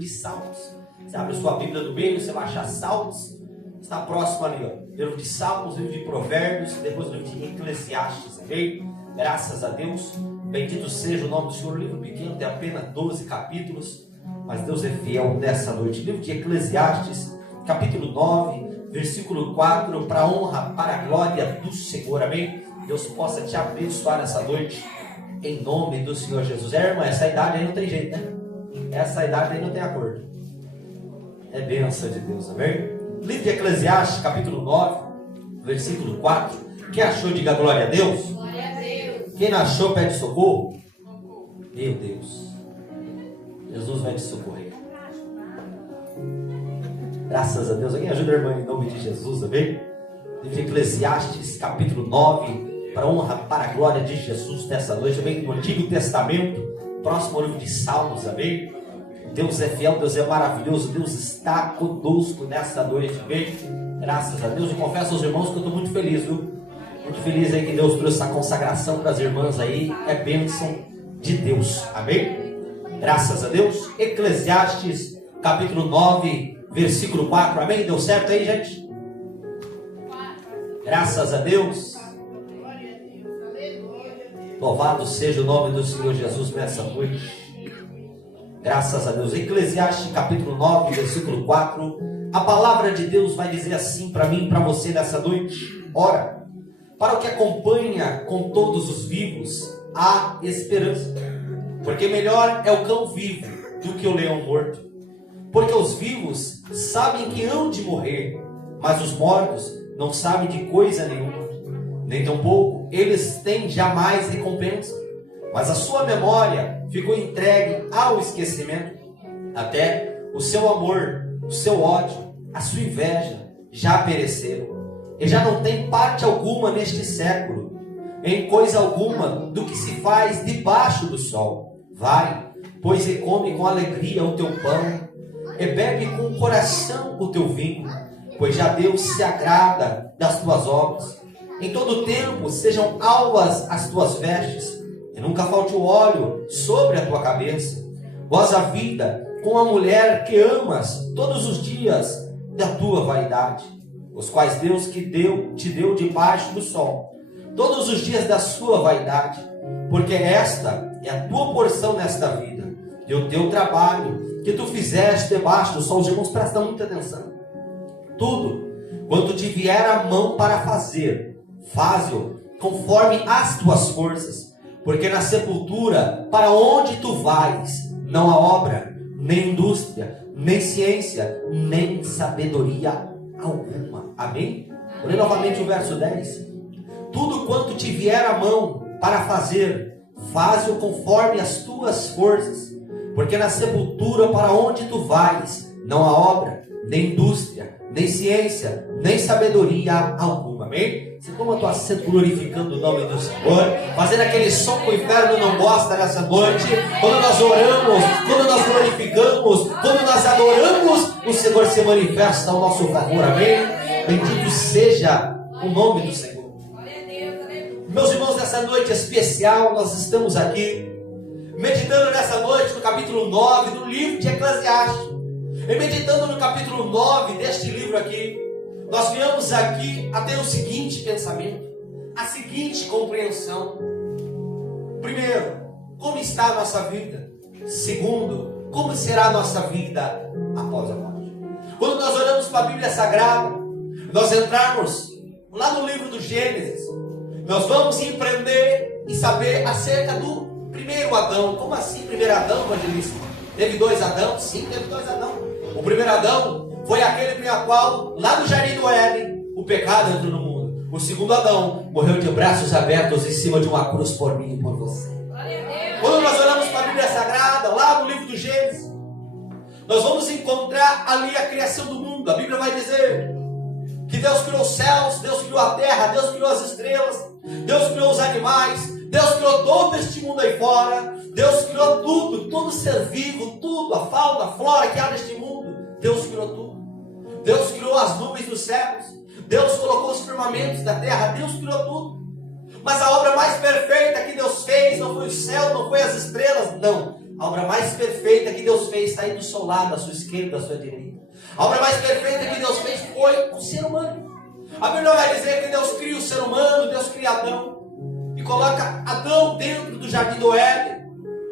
de Salmos. Você abre sua Bíblia do meio, você vai achar Salmos. Está próximo ali, ó. Livro de Salmos, livro de Provérbios, depois o livro de Eclesiastes, ok? Graças a Deus. Bendito seja o nome do Senhor. O livro pequeno tem apenas 12 capítulos, mas Deus é fiel nessa noite. Livro de Eclesiastes, capítulo 9, versículo 4, para a honra, para a glória do Senhor, amém? Deus possa te abençoar nessa noite, em nome do Senhor Jesus. Irmã, essa idade aí não tem jeito, né? Essa idade aí não tem acordo. É bênção de Deus, amém? Livro de Eclesiastes, capítulo 9, versículo 4. Quem achou, diga glória a Deus. Glória a Deus. Quem não achou, pede socorro. Meu Deus, Jesus vai te socorrer. Graças a Deus. Alguém ajuda a irmã em nome de Jesus, amém? Livro de Eclesiastes, capítulo 9, para a honra, para a glória de Jesus nessa noite, amém? No Antigo Testamento, próximo ao livro de Salmos, amém? Deus é fiel, Deus é maravilhoso, Deus está conosco nessa noite, amém? Graças a Deus. Eu confesso aos irmãos que eu estou muito feliz, viu? Muito feliz aí que Deus trouxe essa consagração para as irmãs aí, é bênção de Deus, amém? Graças a Deus. Eclesiastes, capítulo 9, versículo 4, amém? Deu certo aí, gente? Graças a Deus. Louvado seja o nome do Senhor Jesus nessa noite. Graças a Deus. Eclesiastes capítulo 9, versículo 4. A palavra de Deus vai dizer assim para mim e para você nessa noite. Ora, para o que acompanha com todos os vivos, há esperança. Porque melhor é o cão vivo do que o leão morto. Porque os vivos sabem que hão de morrer, mas os mortos não sabem de coisa nenhuma. Nem tampouco eles têm jamais recompensa. Mas a sua memória ficou entregue ao esquecimento. Até o seu amor, o seu ódio, a sua inveja já pereceram. E já não tem parte alguma neste século, em coisa alguma do que se faz debaixo do sol. Vai, pois e come com alegria o teu pão, e bebe com o coração o teu vinho, pois já Deus se agrada das tuas obras. Em todo tempo sejam alvas as tuas vestes, e nunca falte o óleo sobre a tua cabeça. Goza a vida com a mulher que amas todos os dias da tua vaidade, os quais Deus te deu debaixo do sol, todos os dias da sua vaidade, porque esta é a tua porção nesta vida, e o teu trabalho que tu fizeste debaixo do sol. Os irmãos prestam muita atenção. Tudo quanto te vier a mão para fazer, faze-o conforme as tuas forças, porque na sepultura, para onde tu vais, não há obra, nem indústria, nem ciência, nem sabedoria alguma. Amém? Vou ler novamente o verso 10. Tudo quanto te vier a mão para fazer, faze-o conforme as tuas forças, porque na sepultura, para onde tu vais, não há obra, nem indústria, nem ciência, nem sabedoria alguma. Amém? Você toma tua assento glorificando o nome do Senhor, fazendo aquele som que o inferno não gosta nessa noite. Quando nós oramos, quando nós glorificamos, quando nós adoramos, o Senhor se manifesta ao nosso favor. Amém? Bendito seja o nome do Senhor. Meus irmãos, nessa noite especial, nós estamos aqui meditando nessa noite no capítulo 9 do livro de Eclesiastes. E meditando no capítulo 9 deste livro aqui, nós viemos aqui a ter o seguinte pensamento, a seguinte compreensão. Primeiro, como está a nossa vida? Segundo, como será a nossa vida após a morte? Quando nós olhamos para a Bíblia Sagrada, nós entrarmos lá no livro do Gênesis, nós vamos empreender e saber acerca do primeiro Adão. Como assim primeiro Adão, evangelista? Teve dois Adão? Sim, teve dois Adão. O primeiro Adão foi aquele para qual, lá no Jardim do Éden, o pecado entrou no mundo. O segundo Adão morreu de braços abertos em cima de uma cruz por mim e por você. Quando nós olhamos para a Bíblia Sagrada, lá no livro do Gênesis, nós vamos encontrar ali a criação do mundo. A Bíblia vai dizer que Deus criou os céus, Deus criou a terra, Deus criou as estrelas, Deus criou os animais, Deus criou todo este mundo aí fora, Deus criou tudo, todo ser vivo, tudo, a fauna, a flora que há neste mundo. Deus criou tudo. Deus criou as nuvens dos céus, Deus colocou os firmamentos da terra, Deus criou tudo. Mas a obra mais perfeita que Deus fez não foi o céu, não foi as estrelas, não. A obra mais perfeita que Deus fez está aí do seu lado, à sua esquerda, à sua direita. A obra mais perfeita que Deus fez foi o ser humano. A Bíblia vai dizer que Deus cria o ser humano, Deus cria Adão. E coloca Adão dentro do jardim do Éden.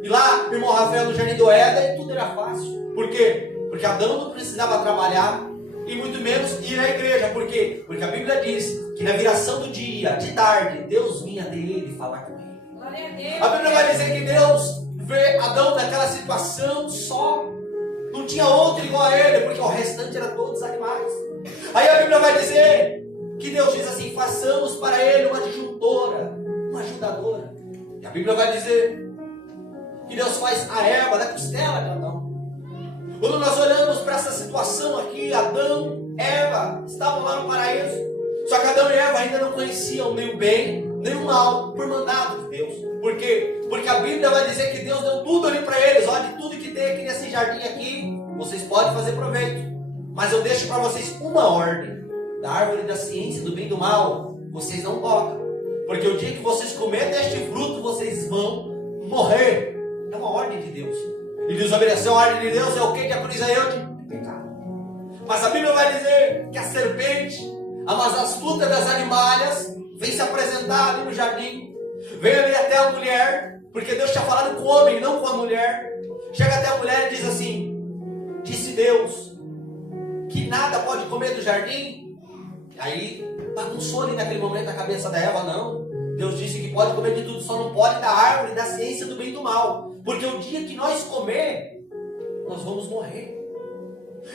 E lá, irmão Rafael, no jardim do Éden, tudo era fácil. Por quê? Porque Adão não precisava trabalhar e muito menos ir à igreja. Por quê? Porque a Bíblia diz que na viração do dia, de tarde, Deus vinha dele falar com ele. A Bíblia vai dizer que Deus vê Adão naquela situação só. Não tinha outro igual a ele, porque o restante era todos animais. Aí a Bíblia vai dizer que Deus diz assim: façamos para ele uma adjuntora, uma ajudadora. E a Bíblia vai dizer que Deus faz a Eva da costela de Adão. Quando nós olhamos para essa situação aqui, Adão, Eva estavam lá no paraíso. Só que Adão e Eva ainda não conheciam nem o bem, nem o mal, por mandado de Deus. Por quê? Porque a Bíblia vai dizer que Deus deu tudo ali para eles. Olha, tudo que tem aqui nesse jardim aqui, vocês podem fazer proveito. Mas eu deixo para vocês uma ordem: da árvore da ciência do bem e do mal, vocês não tocam. Porque o dia que vocês comerem deste fruto, vocês vão morrer. É uma ordem de Deus. E desobedecer a ordem de Deus é o que acusa eu de pecado. Mas a Bíblia vai dizer que a serpente, a mais astuta das animalhas, vem se apresentar ali no jardim. Vem ali até a mulher, porque Deus tinha falado com o homem, não com a mulher. Chega até a mulher e diz assim: disse Deus que nada pode comer do jardim. Aí bagunçou ali naquele momento a cabeça da Eva. Não, Deus disse que pode comer de tudo, só não pode da árvore da ciência do bem e do mal. Porque o dia que nós comer, nós vamos morrer.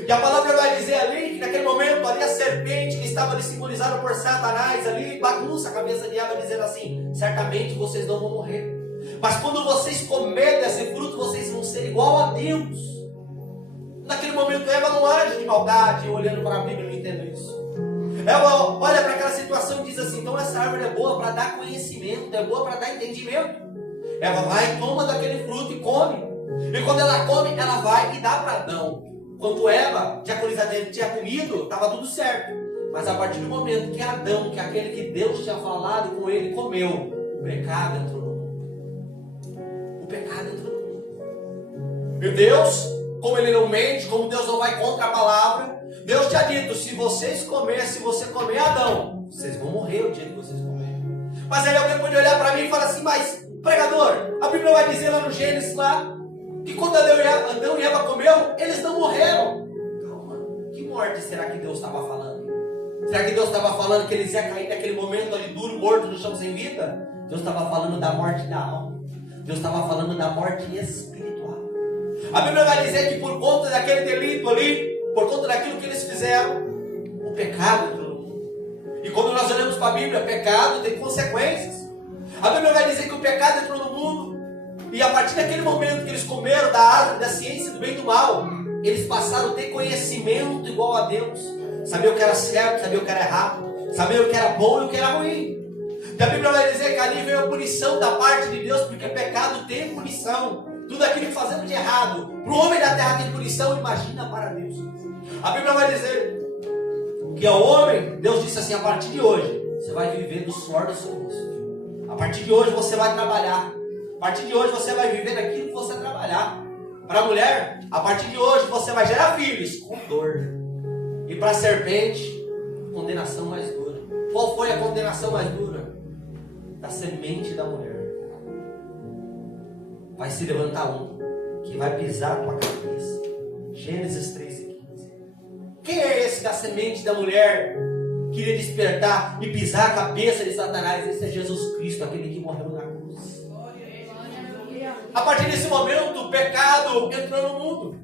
E a palavra vai dizer ali que naquele momento ali a serpente que estava ali simbolizada por Satanás ali bagunça a cabeça de Eva, dizendo assim: certamente vocês não vão morrer. Mas quando vocês comerem desse fruto, vocês vão ser igual a Deus. Naquele momento Eva não age de maldade, olhando para a Bíblia, não entendo isso. Ela olha para aquela situação e diz assim: então essa árvore é boa para dar conhecimento, é boa para dar entendimento. Ela vai, toma daquele fruto e come. E quando ela come, ela vai e dá para Adão. Quando Eva tinha comido, estava tudo certo. Mas a partir do momento que Adão, que é aquele que Deus tinha falado com ele, comeu, o pecado entrou no mundo. O pecado entrou no mundo. E Deus, como ele não mente, como Deus não vai contra a palavra, Deus tinha dito: se vocês comer Adão, vocês vão morrer o dia que vocês comerem. Mas aí alguém pode olhar para mim e falar assim: mas pregador, a Bíblia vai dizer lá no Gênesis lá, que quando Adão e Eva comeu, eles não morreram. Calma, que morte será que Deus estava falando? Será que Deus estava falando que eles iam cair naquele momento ali duro, morto, no chão sem vida? Deus estava falando da morte da alma. Deus estava falando da morte espiritual. A Bíblia vai dizer que por conta daquele delito ali, por conta daquilo que eles fizeram, o pecado entrou no mundo. E quando nós olhamos para a Bíblia, pecado tem consequências. A Bíblia vai dizer que o pecado entrou no mundo. E a partir daquele momento que eles comeram da árvore da ciência do bem e do mal, eles passaram a ter conhecimento igual a Deus. Saber o que era certo, saber o que era errado, saber o que era bom e o que era ruim. E a Bíblia vai dizer que ali veio a punição da parte de Deus, porque pecado tem punição. Tudo aquilo que fazemos de errado, para o homem da terra tem punição, imagina para Deus. A Bíblia vai dizer que ao homem, Deus disse assim: a partir de hoje, você vai viver do suor do seu rosto. A partir de hoje você vai trabalhar. A partir de hoje você vai viver daquilo que você trabalhar. Para a mulher, a partir de hoje você vai gerar filhos com dor. E para a serpente, condenação mais dura. Qual foi a condenação mais dura? Da semente da mulher. Vai se levantar um que vai pisar a tua cabeça. Gênesis 3:15. Quem é esse da semente da mulher que iria despertar e pisar a cabeça de Satanás? Esse é Jesus Cristo, aquele que morreu na cruz. A partir desse momento, o pecado entrou no mundo.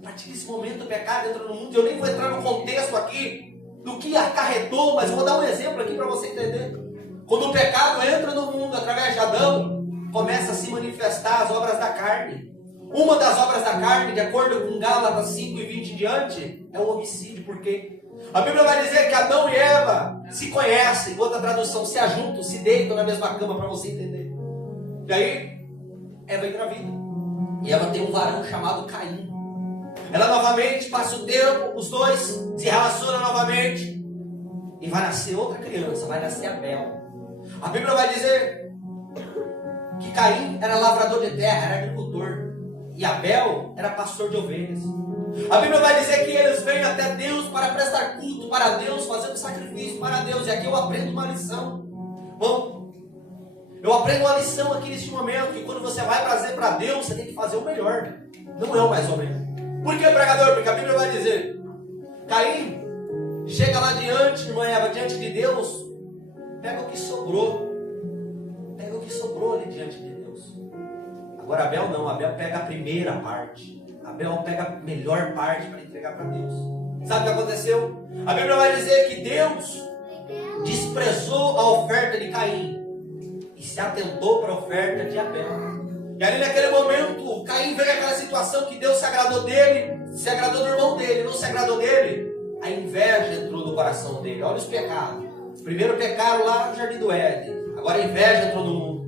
A partir desse momento, o pecado entrou no mundo. Eu nem vou entrar no contexto aqui do que acarretou, mas vou dar um exemplo aqui para você entender. Quando o pecado entra no mundo através de Adão, começa a se manifestar as obras da carne. Uma das obras da carne, de acordo com Gálatas 5:20 em diante, é o homicídio. Por quê? A Bíblia vai dizer que Adão e Eva se conhecem. Outra tradução: se ajuntam, se deitam na mesma cama, para você entender. E aí, Eva engravida. E Eva tem um varão chamado Caim. Ela novamente passa o tempo, os dois se relacionam novamente. E vai nascer outra criança, vai nascer Abel. A Bíblia vai dizer que Caim era lavrador de terra, era agricultor. e Abel era pastor de ovelhas. A Bíblia vai dizer que eles vêm até Deus para prestar culto para Deus, fazendo sacrifício para Deus. E aqui eu aprendo uma lição. Bom, eu aprendo uma lição aqui neste momento, que quando você vai trazer para Deus, você tem que fazer o melhor. Não é o mais ou menos. Por que, pregador? Porque a Bíblia vai dizer, Caim chega lá diante, irmã Eva, diante de Deus, pega o que sobrou. Pega o que sobrou ali diante de Deus. Agora Abel não, Abel pega a primeira parte. Abel pega a melhor parte para entregar para Deus. Sabe o que aconteceu? A Bíblia vai dizer que Deus desprezou a oferta de Caim e se atentou para a oferta de Abel. E ali naquele momento, Caim veio aquela situação que Deus se agradou dele, se agradou do irmão dele, não se agradou dele. A inveja entrou no coração dele. Olha os pecados. Primeiro pecaram lá no Jardim do Éden. Agora a inveja entrou no mundo.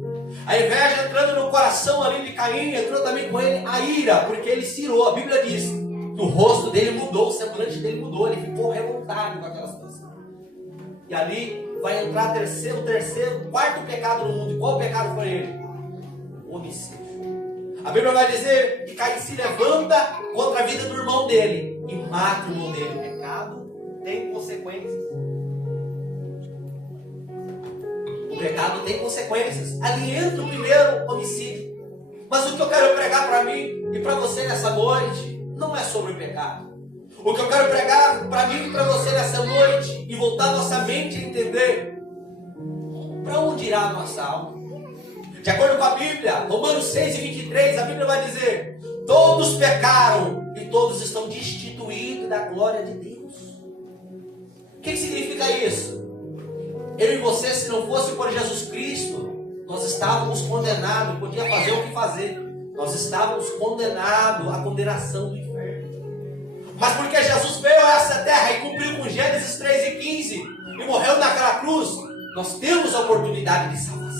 A inveja entrando no coração ali de Caim, entrou também com ele a ira, porque ele se irou. A Bíblia diz que o rosto dele mudou, o semblante dele mudou, ele ficou revoltado com aquela situação. E ali vai entrar o quarto pecado no mundo. E qual pecado foi ele? O homicídio. A Bíblia vai dizer que Caim se levanta contra a vida do irmão dele e mata o irmão dele. O pecado tem consequências. O pecado tem consequências. Ali entra o primeiro homicídio. Mas o que eu quero pregar para mim e para você nessa noite não é sobre o pecado. O que eu quero pregar para mim e para você nessa noite e voltar nossa mente a entender para onde irá a nossa alma. De acordo com a Bíblia, Romanos 6:23, a Bíblia vai dizer: todos pecaram e todos estão destituídos da glória de Deus. O que significa isso? Eu e você, se não fosse por Jesus Cristo, nós estávamos condenados, podia fazer o que fazer. Nós estávamos condenados à condenação do inferno. Mas porque Jesus veio a essa terra e cumpriu com Gênesis 3:15 e morreu naquela cruz, nós temos a oportunidade de salvação.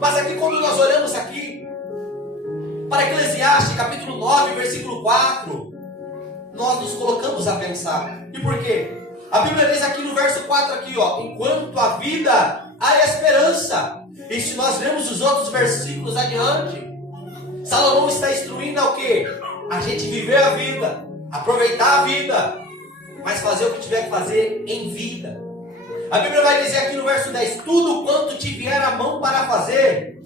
Mas aqui, quando nós olhamos aqui para Eclesiastes capítulo 9, versículo 4, nós nos colocamos a pensar. E por quê? A Bíblia diz aqui no verso 4 aqui, ó, enquanto a vida há esperança. E se nós vemos os outros versículos adiante, Salomão está instruindo ao quê? A gente viver a vida, aproveitar a vida, mas fazer o que tiver que fazer em vida. A Bíblia vai dizer aqui no verso 10, tudo quanto te vier a mão para fazer,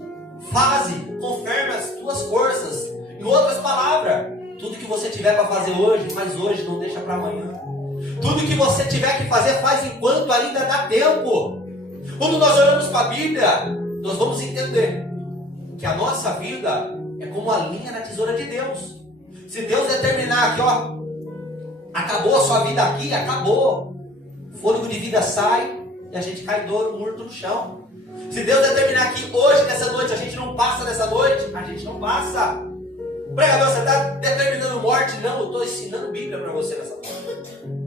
faze conforme as tuas forças. Em outras palavras, tudo que você tiver para fazer hoje, faz hoje, não deixa para amanhã. Tudo que você tiver que fazer, faz enquanto ainda dá tempo. Quando nós olhamos para a Bíblia, nós vamos entender que a nossa vida é como a linha na tesoura de Deus. Se Deus determinar que, ó, acabou a sua vida aqui, acabou. O fôlego de vida sai e a gente cai duro, morto no chão. Se Deus determinar que hoje, nessa noite, a gente não passa dessa noite, a gente não passa. Pregador, você está determinando morte? Não, eu estou ensinando Bíblia para você nessa noite.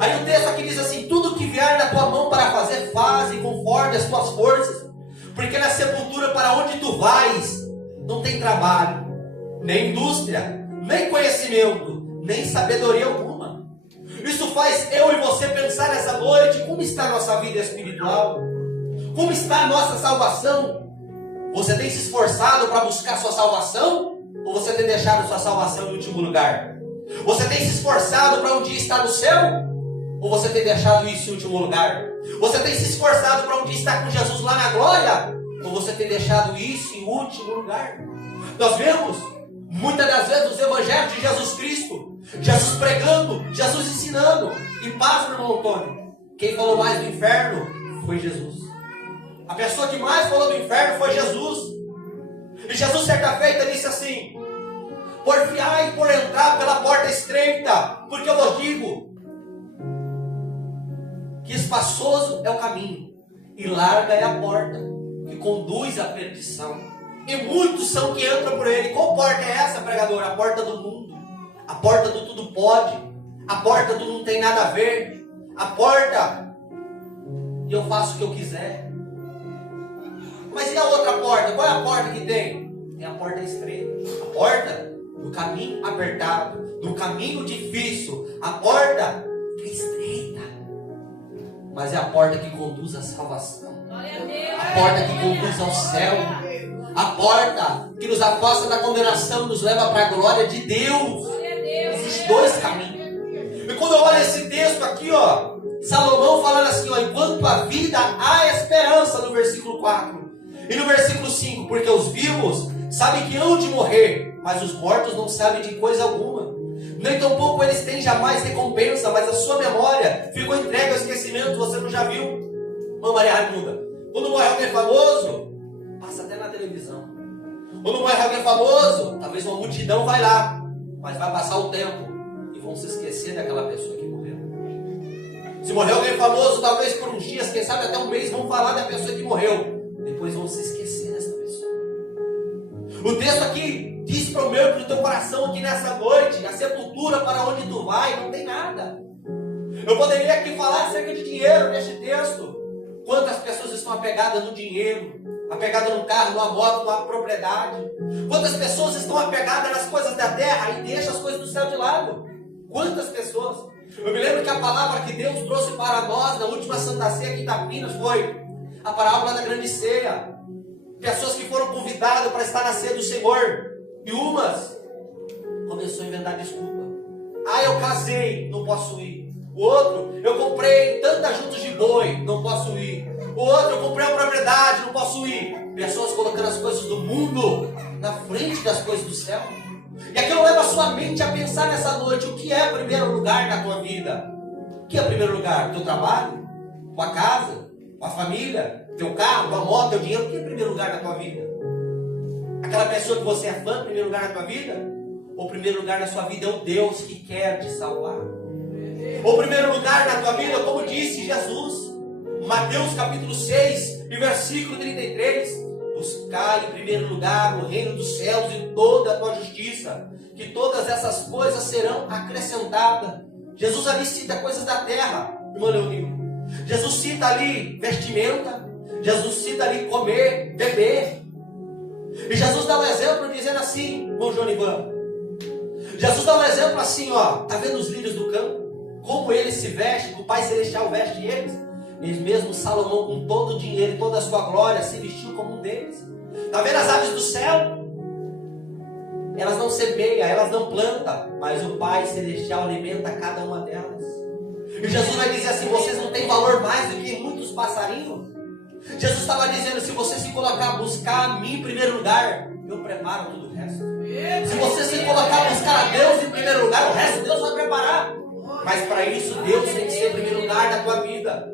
Aí o texto aqui diz assim, tudo que vier na tua mão para fazer, faze conforme as tuas forças. Porque na sepultura para onde tu vais, não tem trabalho, nem indústria, nem conhecimento, nem sabedoria alguma. Isso faz eu e você pensar nessa noite, como está a nossa vida espiritual? Como está a nossa salvação? Você tem se esforçado para buscar sua salvação? Ou você tem deixado sua salvação em último lugar? Você tem se esforçado para um dia estar no céu? Ou você tem deixado isso em último lugar? Você tem se esforçado para um dia estar com Jesus lá na glória? Ou você tem deixado isso em último lugar? Nós vemos, muitas das vezes, os evangelhos de Jesus Cristo, Jesus pregando, Jesus ensinando. E paz, meu irmão Antônio, quem falou mais do inferno foi Jesus. A pessoa que mais falou do inferno foi Jesus. E Jesus, certa feita, disse assim: porfiai por entrar pela porta estreita, porque eu vos digo que espaçoso é o caminho, e larga é a porta, que conduz à perdição. E muitos são que entram por ele. Qual porta é essa, pregador? A porta do mundo, a porta do tudo pode, a porta do não tem nada a ver, a porta e eu faço o que eu quiser. Mas e a outra porta? Qual é a porta que tem? Tem a porta estreita, a porta do caminho apertado, do caminho difícil, a porta é estreita, mas é a porta que conduz à salvação, a porta que conduz ao céu. A porta que nos afasta da condenação nos leva para a glória de Deus. Existem dois caminhos. E quando eu olho esse texto aqui, ó, Salomão falando assim, ó, enquanto a vida há esperança, no versículo 4. E no versículo 5, porque os vivos sabem que hão de morrer, mas os mortos não sabem de coisa alguma. Nem tampouco eles têm jamais recompensa, mas a sua memória ficou entregue ao esquecimento. Você não já viu? Irmã Maria Raimundo, quando morre alguém famoso, passa até na televisão. Quando morre alguém famoso, talvez uma multidão vai lá, mas vai passar o tempo e vão se esquecer daquela pessoa que morreu. Se morreu alguém famoso, talvez por uns dias, quem sabe até um mês, vão falar da pessoa que morreu. Depois vão se esquecer dessa pessoa. O texto aqui diz para o meu e para o teu coração aqui nessa noite, a sepultura para onde tu vai, não tem nada. Eu poderia aqui falar acerca de dinheiro neste texto. Quantas pessoas estão apegadas no dinheiro, apegadas num carro, numa moto, numa propriedade. Quantas pessoas estão apegadas nas coisas da terra e deixam as coisas do céu de lado. Quantas pessoas. Eu me lembro que a palavra que Deus trouxe para nós na última Santa Ceia aqui em Itapinas foi a parábola da grande ceia. Pessoas que foram convidadas para estar na ceia do Senhor. E umas começou a inventar desculpa. Ah, eu casei, não posso ir. O outro, eu comprei tantas juntas de boi, não posso ir. O outro, eu comprei uma propriedade, não posso ir. Pessoas colocando as coisas do mundo na frente das coisas do céu. E aquilo leva a sua mente a pensar nessa noite, o que é primeiro lugar na tua vida? O que é primeiro lugar? Teu trabalho? Tua casa? Tua família? Teu carro? Tua moto? Teu dinheiro? O que é primeiro lugar na tua vida? Aquela pessoa que você é fã, primeiro lugar na tua vida? Ou primeiro lugar na sua vida é o Deus que quer te salvar? Ou primeiro lugar na tua vida, como disse Jesus, Mateus capítulo 6 e versículo 33, buscar em primeiro lugar o reino dos céus e toda a tua justiça, que todas essas coisas serão acrescentadas. Jesus ali cita coisas da terra, irmão Leonil. Jesus cita ali vestimenta, Jesus cita ali comer, beber. E Jesus dá um exemplo dizendo assim, irmão João Ivan, Jesus dá um exemplo assim, ó, tá vendo os lírios do campo? Como eles se vestem, o Pai Celestial veste eles. Eles mesmo, Salomão, com todo o dinheiro e toda a sua glória, se vestiu como um deles. Está vendo as aves do céu? Elas não semeiam, elas não plantam, mas o Pai Celestial alimenta cada uma delas. E Jesus vai dizer assim, vocês não têm valor mais do que muitos passarinhos? Jesus estava dizendo, se você se colocar a buscar a mim em primeiro lugar, eu preparo tudo o resto. Se você se colocar a buscar a Deus em primeiro lugar, o resto Deus vai preparar. Mas para isso, Deus tem que ser em primeiro lugar na tua vida.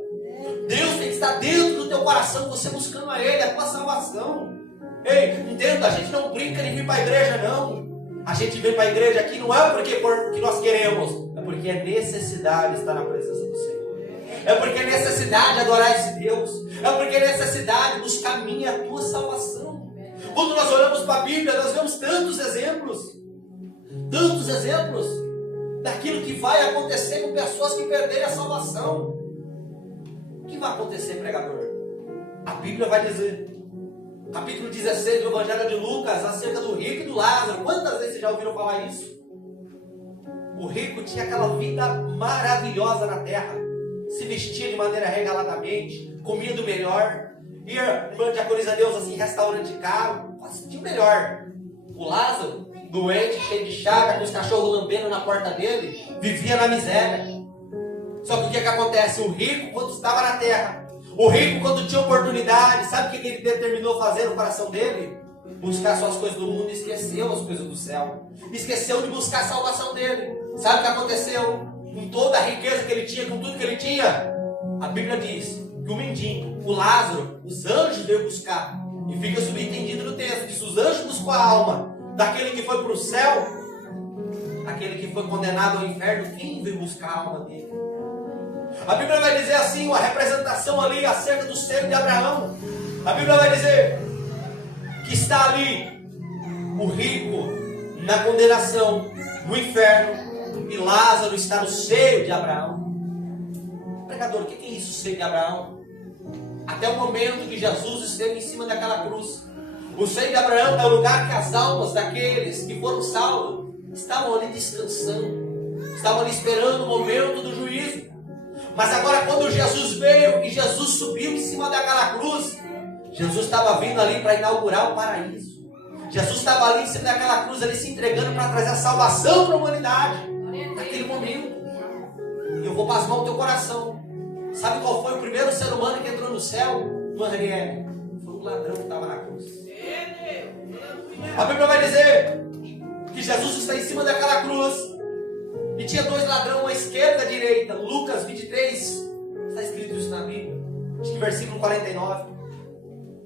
Deus tem que estar dentro do teu coração, você buscando a Ele, a tua salvação. Ei, entenda, a gente não brinca de vir para a igreja, não. A gente vem para a igreja aqui não é porque nós queremos, é porque é necessidade estar na presença do Senhor. É porque é necessidade adorar esse Deus. É porque é necessidade buscar a minha e a tua salvação. Quando nós olhamos para a Bíblia, nós vemos tantos exemplos daquilo que vai acontecer com pessoas que perderem a salvação. O que vai acontecer, pregador? A Bíblia vai dizer, capítulo 16 do Evangelho de Lucas, acerca do rico e do Lázaro. Quantas vezes vocês já ouviram falar isso? O rico tinha aquela vida maravilhosa na terra, se vestia de maneira regaladamente, comia do melhor, ia, irmã diaconisa Deus, assim, restaurante caro, tinha o melhor. O Lázaro, doente, cheio de chaga, com os cachorros lambendo na porta dele, vivia na miséria. Só que o que acontece? O rico, quando estava na terra, o rico, quando tinha oportunidade, sabe o que ele determinou fazer no coração dele? Buscar só as coisas do mundo e esqueceu as coisas do céu. Esqueceu de buscar a salvação dele. Sabe o que aconteceu? Com toda a riqueza que ele tinha, com tudo que ele tinha, a Bíblia diz que o mendigo, o Lázaro, os anjos veio buscar. E fica subentendido no texto, diz, os anjos buscou a alma daquele que foi para o céu, aquele que foi condenado ao inferno, quem veio buscar a alma dele? A Bíblia vai dizer assim, uma representação ali acerca do seio de Abraão. A Bíblia vai dizer que está ali o rico na condenação, no inferno, e Lázaro está no seio de Abraão. Pregador, o que é isso, seio de Abraão? Até o momento que Jesus esteve em cima daquela cruz. O seio de Abraão é o lugar que as almas daqueles que foram salvos estavam ali descansando, estavam ali esperando o momento do juízo. Mas agora, quando Jesus veio e Jesus subiu em cima daquela cruz, Jesus estava vindo ali para inaugurar o paraíso. Jesus estava ali em cima daquela cruz, ali se entregando para trazer a salvação para a humanidade. Naquele momento. E eu vou pasmar o teu coração. Sabe qual foi o primeiro ser humano que entrou no céu? No Ariel. Foi um ladrão que estava na cruz. A Bíblia vai dizer que Jesus está em cima daquela cruz. E tinha dois ladrões, à esquerda e à direita. Lucas 23. Está escrito isso na Bíblia. Acho que versículo 49.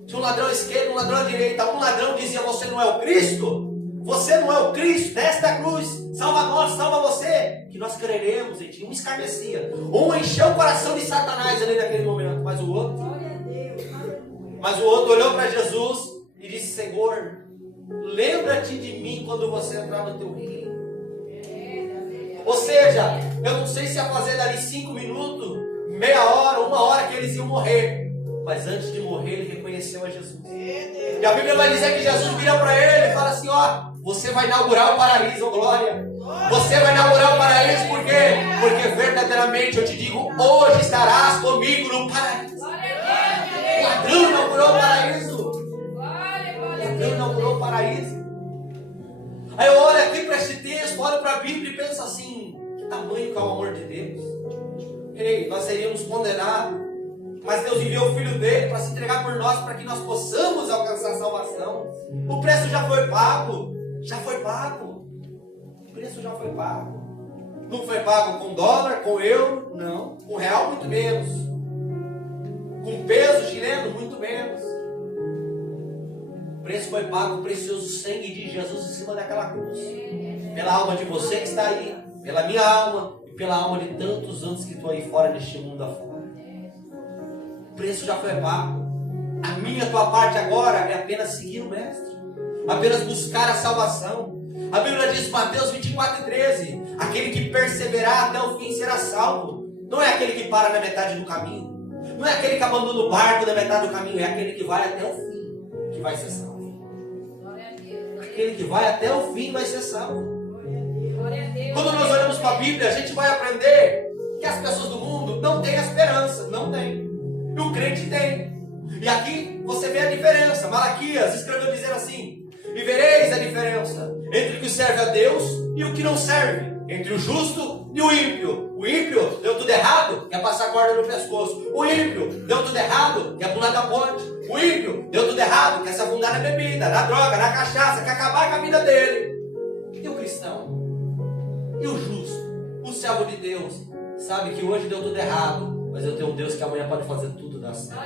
Tinha um ladrão à esquerda e um ladrão à direita. Um ladrão dizia: você não é o Cristo? Você não é o Cristo? Desce da cruz. Salva nós, salva você. Que nós creremos em ti. Um escarnecia. Um encheu o coração de Satanás ali naquele momento. Mas o outro olhou para Jesus e disse: Senhor, lembra-te de mim quando você entrar no teu reino. Ou seja, eu não sei se ia fazer dali 5 minutos, meia hora, 1 hora que eles iam morrer. Mas antes de morrer, ele reconheceu a Jesus. E a Bíblia vai dizer que Jesus vira para ele e fala assim: ó, você vai inaugurar o paraíso, oh glória. Você vai inaugurar o paraíso, por quê? Porque verdadeiramente eu te digo, hoje estarás comigo no paraíso. O ladrão inaugurou o paraíso. O ladrão inaugurou o paraíso. Aí eu olho aqui para este texto, olho para a Bíblia e penso assim: que tamanho que é o amor de Deus. Ei, nós seríamos condenados, mas Deus enviou o Filho dele para se entregar por nós, para que nós possamos alcançar a salvação. O preço já foi pago. Já foi pago. O preço já foi pago. Não foi pago com dólar, com euro, não. Com real, muito menos. Com peso chileno, muito menos. O preço foi pago, o precioso sangue de Jesus em cima daquela cruz. Pela alma de você que está aí, pela minha alma e pela alma de tantos anos que estão aí fora neste mundo afora. O preço já foi pago. A minha, a tua parte agora é apenas seguir o Mestre. Apenas buscar a salvação. A Bíblia diz, Mateus 24:13, aquele que perseverar até o fim será salvo. Não é aquele que para na metade do caminho. Não é aquele que abandona o barco na metade do caminho. É aquele que vai até o fim que vai ser salvo. Aquele que vai até o fim vai ser salvo. Quando nós olhamos para a Bíblia, a gente vai aprender que as pessoas do mundo não têm esperança. Não tem. E o crente tem. E aqui você vê a diferença. Malaquias escreveu dizendo assim: e vereis a diferença entre o que serve a Deus e o que não serve, entre o justo e o ímpio. O ímpio deu tudo errado, quer passar corda no pescoço. O ímpio deu tudo errado, quer pular da ponte. O ímpio deu tudo errado, quer se afundar na bebida, na droga, na cachaça, quer acabar com a vida dele. E o cristão? E o justo? O servo de Deus sabe que hoje deu tudo errado, mas eu tenho um Deus que amanhã pode fazer tudo dar certo.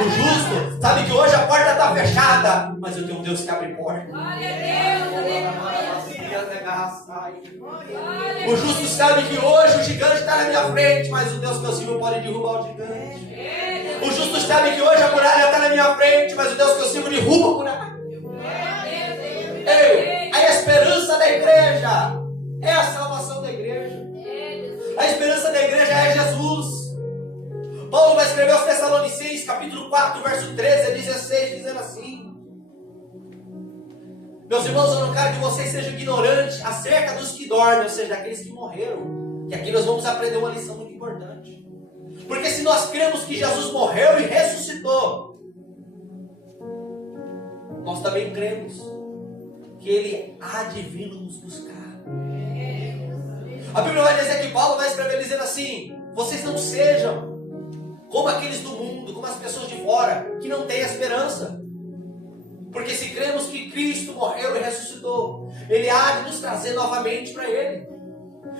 O justo sabe que hoje a porta está fechada, mas eu tenho um Deus que abre porta. O justo sabe que hoje o gigante está na minha frente, mas o Deus que eu sirvo pode derrubar o gigante. O justo sabe que hoje a muralha está na minha frente, mas o Deus que eu sirvo derruba a muralha. Ei, a esperança da igreja é a salvação da igreja. A esperança da igreja é Jesus. Paulo vai escrever aos Tessalonicenses, capítulo 4, verso 13 a 16, dizendo assim: meus irmãos, eu não quero que vocês sejam ignorantes acerca dos que dormem, ou seja, daqueles que morreram. E aqui nós vamos aprender uma lição muito importante. Porque se nós cremos que Jesus morreu e ressuscitou, nós também cremos que Ele há de vir nos buscar. A Bíblia vai dizer que Paulo vai escrever dizendo assim: vocês não sejam como aqueles do mundo, como as pessoas de fora, que não têm esperança. Porque se cremos que Cristo morreu e ressuscitou, Ele há de nos trazer novamente para Ele.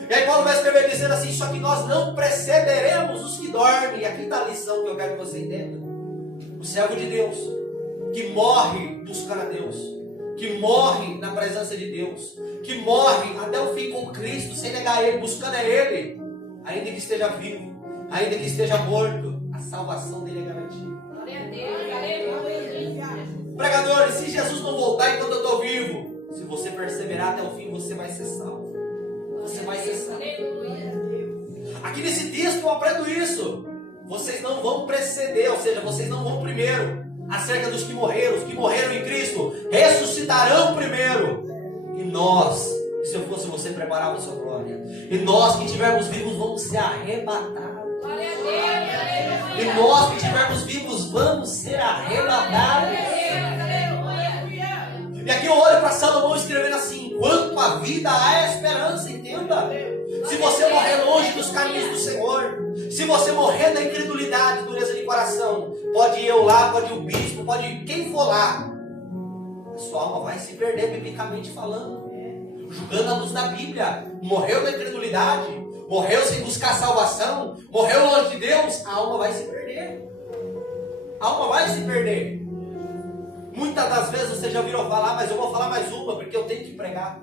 E aí Paulo vai escrever dizendo assim: só que nós não precederemos os que dormem. E aqui está a lição que eu quero que você entenda. O servo de Deus, que morre buscando a Deus, que morre na presença de Deus, que morre até o fim com Cristo, sem negar Ele, buscando a Ele, ainda que esteja vivo, ainda que esteja morto, a salvação dele é garantida. Pregadores, se Jesus não voltar enquanto eu estou vivo, se você perseverar até o fim, você vai ser salvo. Você vai ser salvo. Aqui nesse texto eu aprendo isso. Vocês não vão preceder, ou seja, vocês não vão primeiro. Acerca dos que morreram, os que morreram em Cristo ressuscitarão primeiro. E nós, se eu fosse você, preparava a sua glória. E nós que estivermos vivos vamos ser arrebatados. E nós que estivermos vivos vamos ser arrebatados. E aqui eu olho para Salomão escrevendo assim: enquanto a vida há esperança, entenda. Se você morrer longe dos caminhos do Senhor, se você morrer na incredulidade, dureza de coração, pode ir eu lá, pode ir o bispo, pode ir quem for lá, a sua alma vai se perder biblicamente falando, julgando a luz da Bíblia. Morreu na incredulidade, morreu sem buscar salvação, morreu longe de Deus, a alma vai se perder. A alma vai se perder. Muitas das vezes você já ouviu falar, mas eu vou falar mais uma, porque eu tenho que pregar.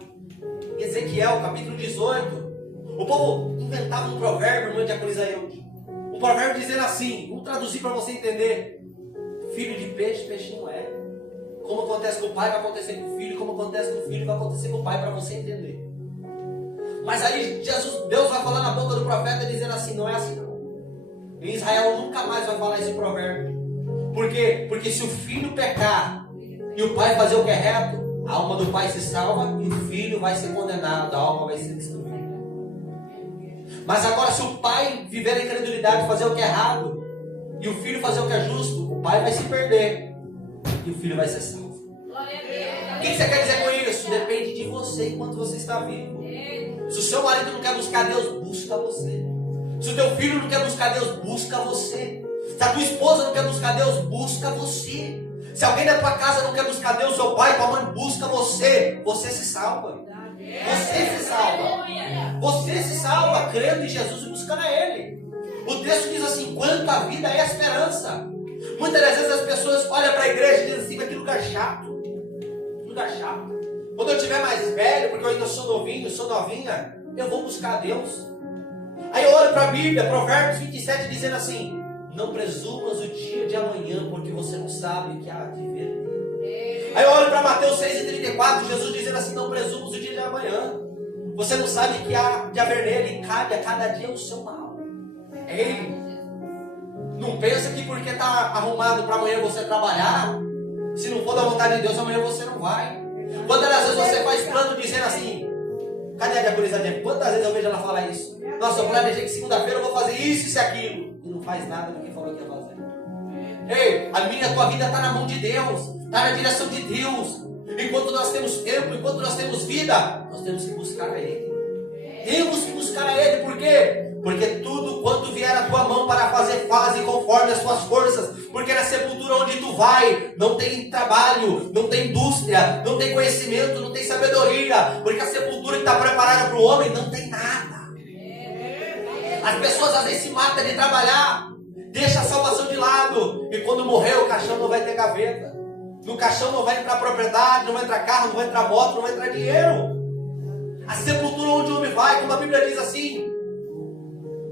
Ezequiel, capítulo 18. O povo inventava um provérbio, irmã de Acolisaeude. Um provérbio dizendo assim, vamos traduzir para você entender. Filho de peixe, peixinho é. Como acontece com o pai, vai acontecer com o filho. Como acontece com o filho, vai acontecer com o pai, para você entender. Mas aí Deus vai falar na boca do profeta dizendo assim, não é assim não. Em Israel nunca mais vai falar esse provérbio. Por quê? Porque se o filho pecar e o pai fazer o que é reto, a alma do pai se salva e o filho vai ser condenado, a alma vai ser destruída. Mas agora, se o pai viver na incredulidade, fazer o que é errado, e o filho fazer o que é justo, o pai vai se perder e o filho vai ser salvo. O que você quer dizer com isso? Depende de você enquanto você está vivo. Se o seu marido não quer buscar Deus, busca você. Se o teu filho não quer buscar Deus, busca você. Se a tua esposa não quer buscar Deus, busca você. Se alguém da tua casa não quer buscar Deus, seu pai, tua mãe, busca você. Você se salva. Você se salva. Você se salva crendo em Jesus e buscando a Ele. O texto diz assim, quanto a vida é a esperança. Muitas das vezes as pessoas olham para a igreja e dizem assim, mas que lugar chato. Que lugar chato. Quando eu estiver mais velho, porque eu ainda sou novinho, sou novinha, eu vou buscar a Deus. Aí eu olho para a Bíblia, Provérbios 27, dizendo assim, não presumas o dia de amanhã, porque você não sabe o que há de ver. Aí eu olho para Mateus 6,34, Jesus dizendo assim, não presumas o dia de amanhã. Você não sabe o que há de haver nele, e cabe a cada dia o seu mal. Ei, não pensa que porque está arrumado para amanhã você trabalhar, se não for da vontade de Deus, amanhã você não vai. Quantas vezes você faz plano dizendo assim, cadê a diabolizadinha? Quantas vezes eu vejo ela falar isso? Nossa, eu planejei que segunda-feira eu vou fazer isso e aquilo. E não faz nada do que falou que ia fazer. Ei, a tua vida está na mão de Deus, está na direção de Deus. Enquanto nós temos tempo, enquanto nós temos vida, nós temos que buscar a Ele. Temos que buscar a Ele, por quê? Porque tudo quanto vier à tua mão para fazer, faze conforme as tuas forças. Porque na sepultura onde tu vai, não tem trabalho, não tem indústria, não tem conhecimento, não tem sabedoria. Porque a sepultura que está preparada para o homem não tem nada. As pessoas às vezes se matam de trabalhar, deixa a salvação de lado. E quando morrer, o caixão não vai ter gaveta. No caixão não vai entrar propriedade, não vai entrar carro, não vai entrar moto, não vai entrar dinheiro. A sepultura onde o homem vai, como a Bíblia diz assim,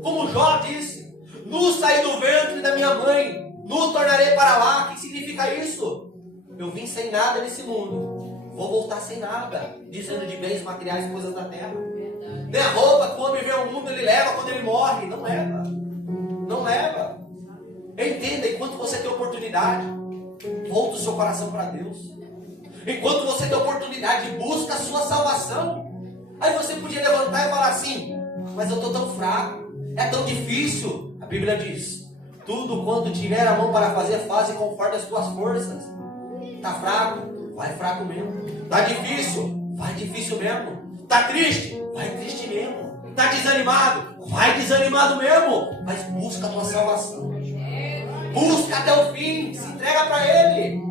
como Jó disse, nu saí do ventre da minha mãe, nu tornarei para lá. O que significa isso? Eu vim sem nada nesse mundo, vou voltar sem nada, dizendo de bens materiais e coisas da terra. Nem a roupa que o homem vê ao mundo ele leva quando ele morre, não leva. Não leva. Entenda, enquanto você tem oportunidade, volta o seu coração para Deus. Enquanto você tem oportunidade, busca a sua salvação. Aí você podia levantar e falar assim, mas eu estou tão fraco, é tão difícil. A Bíblia diz, tudo quanto tiver a mão para fazer, faze conforme as tuas forças. Está fraco? Vai fraco mesmo. Está difícil? Vai difícil mesmo. Está triste? Vai triste mesmo. Está desanimado? Vai desanimado mesmo. Mas busca a tua salvação. Busca até o fim, se entrega para Ele.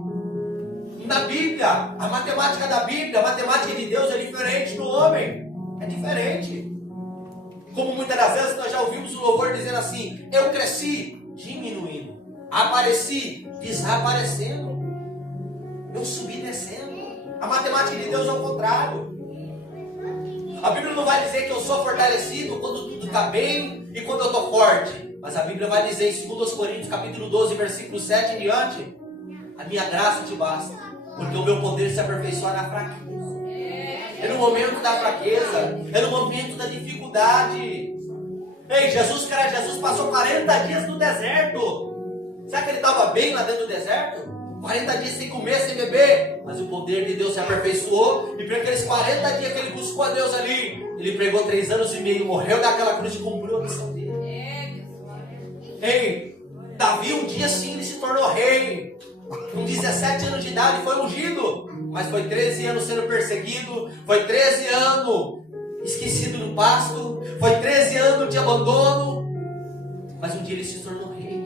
Na Bíblia, a matemática da Bíblia, a matemática de Deus é diferente do homem. É diferente. Como muitas das vezes nós já ouvimos o louvor dizendo assim, eu cresci diminuindo, apareci desaparecendo, eu subi descendo. A matemática de Deus é o contrário. A Bíblia não vai dizer que eu sou fortalecido quando tudo está bem e quando eu estou forte. Mas a Bíblia vai dizer em 2 Coríntios capítulo 12, versículo 7 em diante, a minha graça te basta, porque o meu poder se aperfeiçoa na fraqueza. É no momento da fraqueza, é no momento da dificuldade. Ei, Jesus, cara, Jesus passou 40 dias no deserto. Será que ele estava bem lá dentro do deserto? 40 dias sem comer, sem beber. Mas o poder de Deus se aperfeiçoou. E por aqueles 40 dias que ele buscou a Deus ali, ele pregou 3 anos e meio, morreu daquela cruz e cumpriu a missão dele. Ei, Davi um dia sim ele se tornou rei. Com 17 anos de idade foi ungido. Mas foi 13 anos sendo perseguido. Foi 13 anos esquecido no pasto. Foi 13 anos de abandono. Mas um dia ele se tornou rei.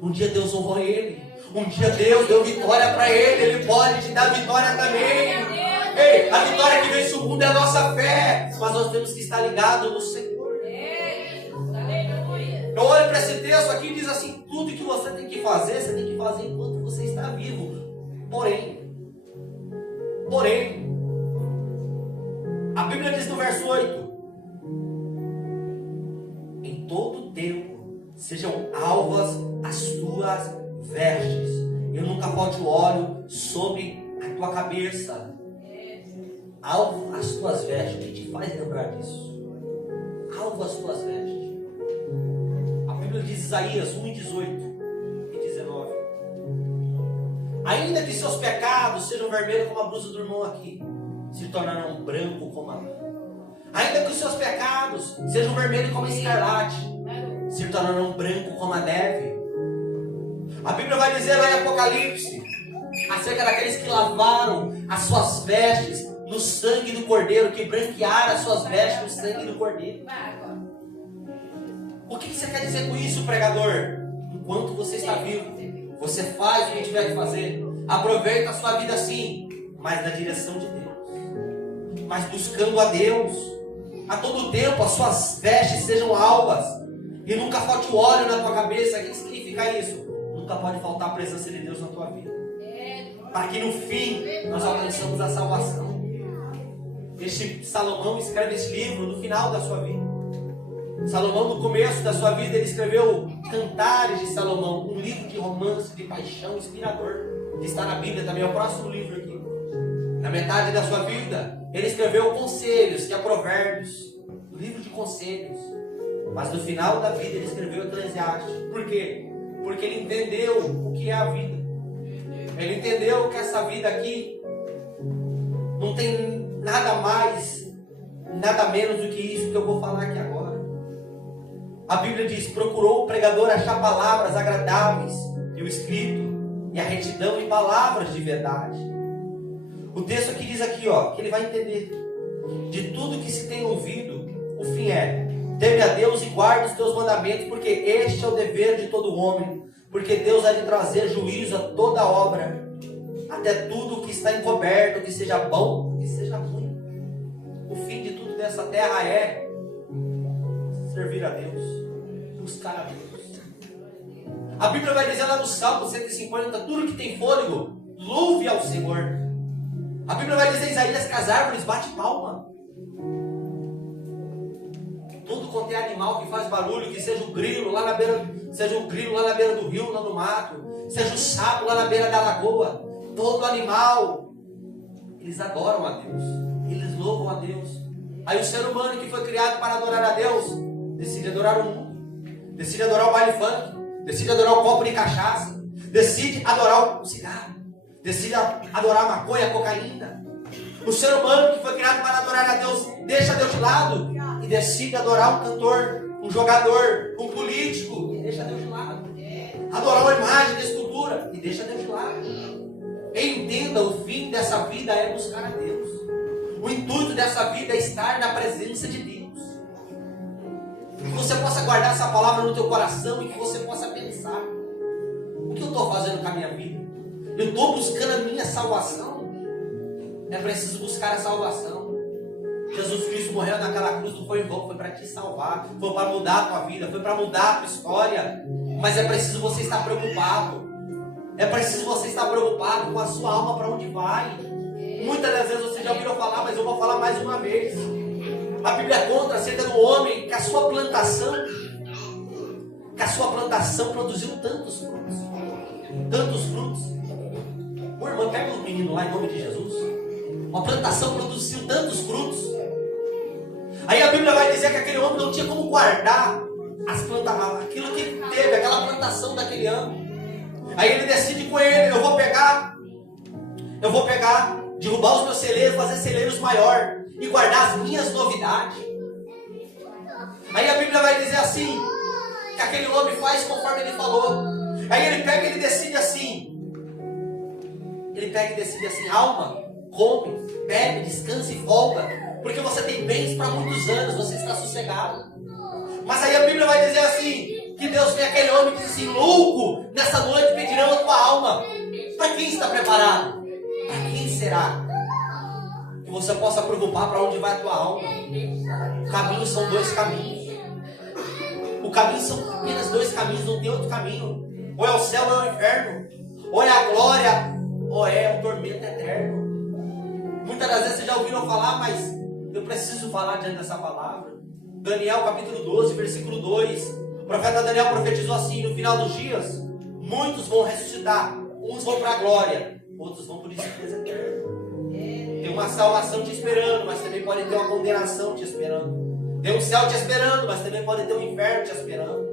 Um dia Deus honrou ele. Um dia Deus deu vitória para ele. Ele pode te dar vitória também. Ei, a vitória que vence o mundo é a nossa fé. Mas nós temos que estar ligados no Senhor. Eu olho para esse texto aqui e diz assim: tudo que você tem que fazer, você tem que fazer enquanto você está vivo. Porém, a Bíblia diz no verso 8: em todo tempo sejam alvas as tuas vestes, e nunca falte o óleo sobre a tua cabeça. Alvo as tuas vestes, o que te faz lembrar disso? Alvo as tuas vestes. A Bíblia diz, Isaías 1:18 e 19: ainda que seus pecados sejam vermelhos como a blusa do irmão aqui, se tornarão branco como a lã. Ainda que os seus pecados sejam vermelhos como a escarlate, se tornarão branco como a neve. A Bíblia vai dizer lá em Apocalipse acerca daqueles que lavaram as suas vestes no sangue do Cordeiro, que branquearam as suas vestes no sangue do Cordeiro. O que você quer dizer com isso, pregador? Enquanto você está vivo, você faz o que tiver que fazer. Aproveita a sua vida assim, mas na direção de Deus, mas buscando a Deus. A todo tempo as suas vestes sejam alvas, e nunca falte o óleo na tua cabeça. O que significa isso? Nunca pode faltar a presença de Deus na tua vida, para que no fim nós alcançamos a salvação. Salomão escreve esse livro no final da sua vida. Salomão, no começo da sua vida, ele escreveu Cantares de Salomão, um livro de romance, de paixão, inspirador, que está na Bíblia também, é o próximo livro aqui. Na metade da sua vida, ele escreveu Conselhos, que é Provérbios, um livro de conselhos. Mas no final da vida, ele escreveu Eclesiastes. Por quê? Porque ele entendeu o que é a vida. Ele entendeu que essa vida aqui não tem nada mais, nada menos do que isso que eu vou falar aqui agora. A Bíblia diz: procurou o pregador achar palavras agradáveis e o escrito, e a retidão em palavras de verdade. O texto aqui diz aqui, que ele vai entender: de tudo que se tem ouvido, o fim é: teme a Deus e guarde os teus mandamentos, porque este é o dever de todo homem, porque Deus há de trazer juízo a toda obra, até tudo que está encoberto, que seja bom, que seja ruim. O fim de tudo dessa terra é servir a Deus, buscar a Deus. A Bíblia vai dizer lá no Salmo 150: tudo que tem fôlego, louve ao Senhor. A Bíblia vai dizer em Isaías que as árvores batem palma. Tudo quanto é animal que faz barulho, que seja o grilo lá na beira, do rio, lá no mato, seja o sapo lá na beira da lagoa, todo animal, eles adoram a Deus, eles louvam a Deus. Aí o ser humano que foi criado para adorar a Deus decide adorar o mundo, decide adorar o baile funk, decide adorar o copo de cachaça, decide adorar o cigarro, decide adorar a maconha, a cocaína. O ser humano que foi criado para adorar a Deus deixa Deus de lado e decide adorar um cantor, um jogador, um político, e deixa Deus de lado. Adorar uma imagem de escultura e deixa Deus de lado. Entenda, o fim dessa vida é buscar a Deus. O intuito dessa vida é estar na presença de Deus. Que você possa guardar essa palavra no teu coração e que você possa pensar: o que eu estou fazendo com a minha vida? Eu estou buscando a minha salvação? É preciso buscar a salvação. Jesus Cristo morreu naquela cruz, não foi em vão, foi para te salvar, foi para mudar a tua vida, foi para mudar a tua história. Mas é preciso você estar preocupado. É preciso você estar preocupado com a sua alma, para onde vai. Muitas das vezes você já ouviu falar, mas eu vou falar mais uma vez. A Bíblia conta acerca do homem que a sua plantação produziu tantos frutos. Tantos frutos. Ô irmão, pega um menino lá em nome de Jesus. Uma plantação produziu tantos frutos. Aí a Bíblia vai dizer que aquele homem não tinha como guardar aquilo que ele teve, aquela plantação daquele ano. Aí ele decide com ele: eu vou pegar, derrubar os meus celeiros, fazer celeiros maior e guardar as minhas novidades. Aí a Bíblia vai dizer assim, que aquele homem faz conforme ele falou. Aí ele pega e ele decide assim. Ele pega e decide assim: alma, come, bebe, descansa e folga, porque você tem bens para muitos anos, você está sossegado. Mas aí a Bíblia vai dizer assim, que Deus vê aquele homem que diz assim: louco, nessa noite pedirão a tua alma. Para quem está preparado? Para quem será? Que você possa preocupar para onde vai a tua alma. O caminho são dois caminhos. O caminho são apenas dois caminhos, não tem outro caminho. Ou é o céu ou é o inferno. Ou é a glória, ou é o tormento eterno. Muitas das vezes vocês já ouviram falar, mas eu preciso falar diante dessa palavra. Daniel capítulo 12, versículo 2. O profeta Daniel profetizou assim: no final dos dias, muitos vão ressuscitar. Uns vão para a glória, outros vão para o discípulo eterno. Tem uma salvação te esperando, mas também pode ter uma condenação te esperando. Tem um céu te esperando, mas também pode ter um inferno te esperando.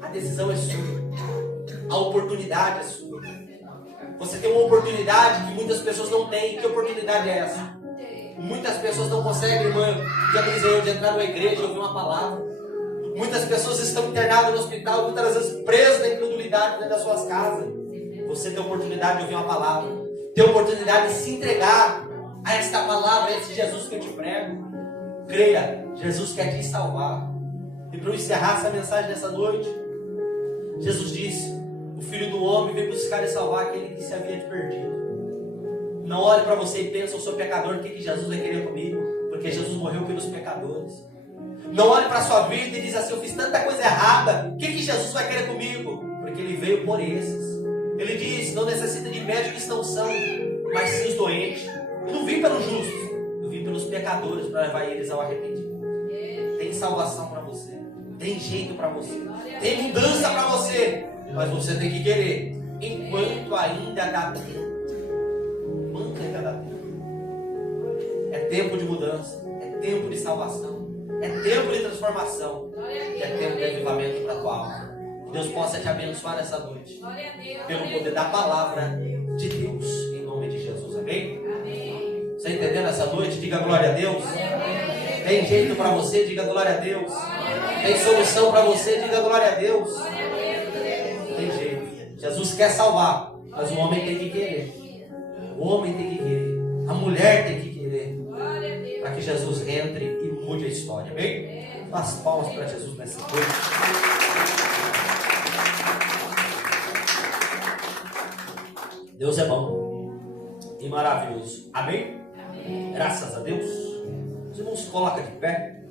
A decisão é sua. A oportunidade é sua. Você tem uma oportunidade que muitas pessoas não têm. Que oportunidade é essa? Muitas pessoas não conseguem, irmã, de entrar numa igreja e ouvir uma palavra. Muitas pessoas estão internadas no hospital, muitas vezes presas na incredulidade dentro das suas casas. Você tem a oportunidade de ouvir uma palavra. Tem a oportunidade de se entregar a esta palavra, a esse Jesus que eu te prego. Creia, Jesus quer te salvar. E para eu encerrar essa mensagem nessa noite, Jesus disse: o Filho do Homem veio buscar e salvar aquele que se havia perdido. Não olhe para você e pense: eu sou pecador, o que Jesus vai querer comigo? Porque Jesus morreu pelos pecadores. Não olhe para a sua vida e diz assim: eu fiz tanta coisa errada, o que Jesus vai querer comigo? Porque Ele veio por esses. Ele diz: não necessita de médicos que não são, mas sim os doentes. Eu não vim pelos justos, eu vim pelos pecadores para levar eles ao arrependimento. Tem salvação para você, tem jeito para você, tem mudança para você, mas você tem que querer, enquanto ainda dá tempo. Enquanto ainda dá tempo. É tempo de mudança, é tempo de salvação, é tempo de transformação, e é tempo de avivamento para a tua alma. Que Deus possa te abençoar nessa noite, pelo poder da palavra de Deus, em nome de Jesus. Amém? Você entendendo essa noite? Diga glória a Deus. Tem jeito para você? Diga glória a Deus. Tem solução para você? Diga glória a Deus. Tem jeito. Jesus quer salvar, mas o homem tem que querer. O homem tem que querer. A mulher tem que querer. Para que Jesus entre e mude a história. Amém? Dá as palmas para Jesus nessa noite. Deus é bom e maravilhoso. Amém? Amém. Graças a Deus. Os irmãos, coloca de pé.